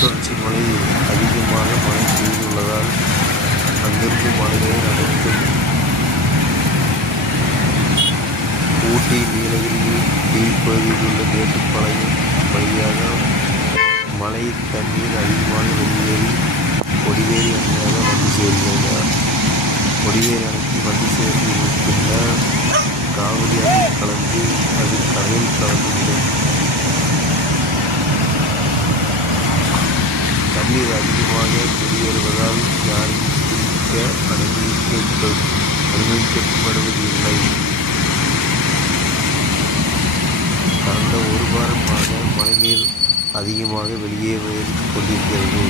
தொடர்ச்சி மழை அதிகமாக மழை பெய்துள்ளதால் அங்கிருக்கும் மலைகளில் அனைத்தும் ஊட்டி நீலகிரி கீழ்ப்பகுதியில் உள்ள மேட்டுப்பாளையம் வழியாக மழை தண்ணீர் அதிகமாக வெளியேறி கொடிவேரி அணையாக வந்து சேர்கிறது. கொடிவேரி அணைக்கு வந்து சேர்ந்திருக்கின்ற காவிரி அணை கலந்து அது கடலில் கலந்துவிடும். தண்ணீர் அதிகமாக வெளியேறுவதால் யாரையும் குளிக்க அனுமதிக்கப்படுவதில்லை. கடந்த ஒரு வாரமாக மழைநீர் அதிகமாக வெளியேறி கொண்டிருக்கிறது.